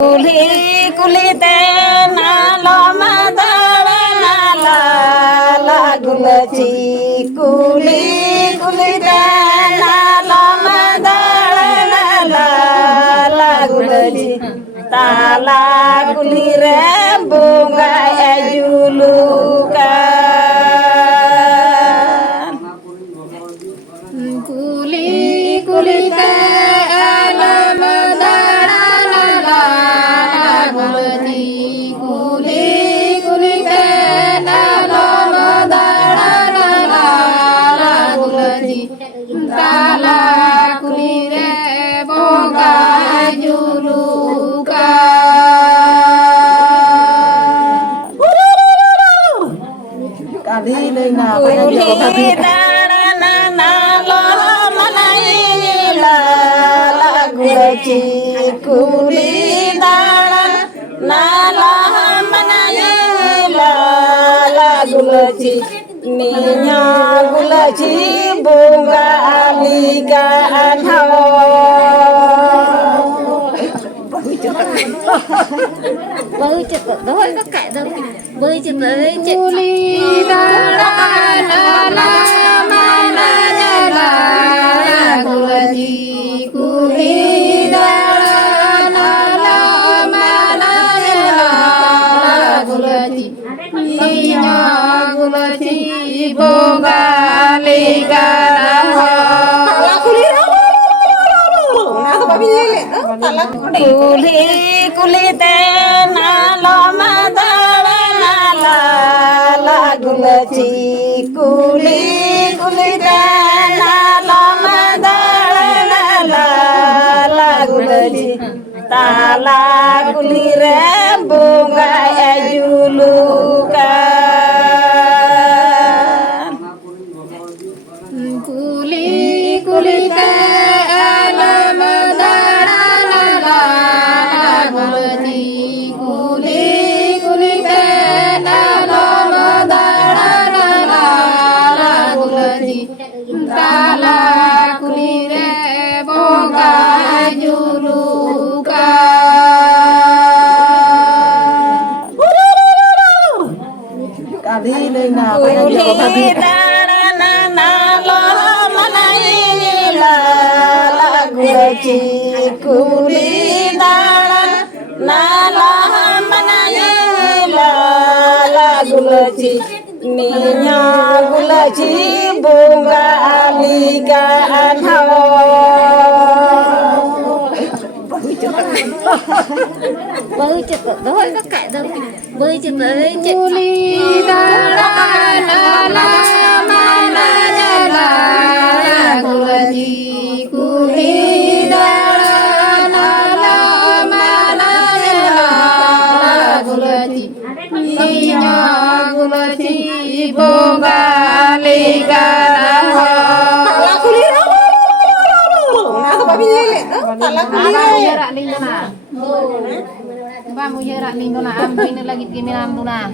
Kuli kuli tena loma dara nala lagulachi kuli kuli tena loma dara nala lagulachi tala kuli rembunga ejuluka kuli kuli tena Kuli dara nana lo manai la lagulachi kuli dara nala manai la lagulachi ninya gulachi bunga aliga anhao bơi chụp thôi có kệ đâu bơi chụp tới chụp li la la la la la la la kuli la la la la la kuli ninya gulachi boga liga kuli kuli tena loma dara nala lagulachi kuli kuli tena loma dara nala lagulachi tala kuli rembunga ejuluka kuli kuli tena kuli dara nana lo manai la lagulachi kuli dara nala manai la lagulachi ninya gulachi bunga aliga anhao bơi chụp thôi có kệ đâu bơi chụp tới kuli la la la la la la la kuli la la la la la kuli ninya gulachi boga liga Ba mau jerak ning tu na am ini lagi kiminam tu na.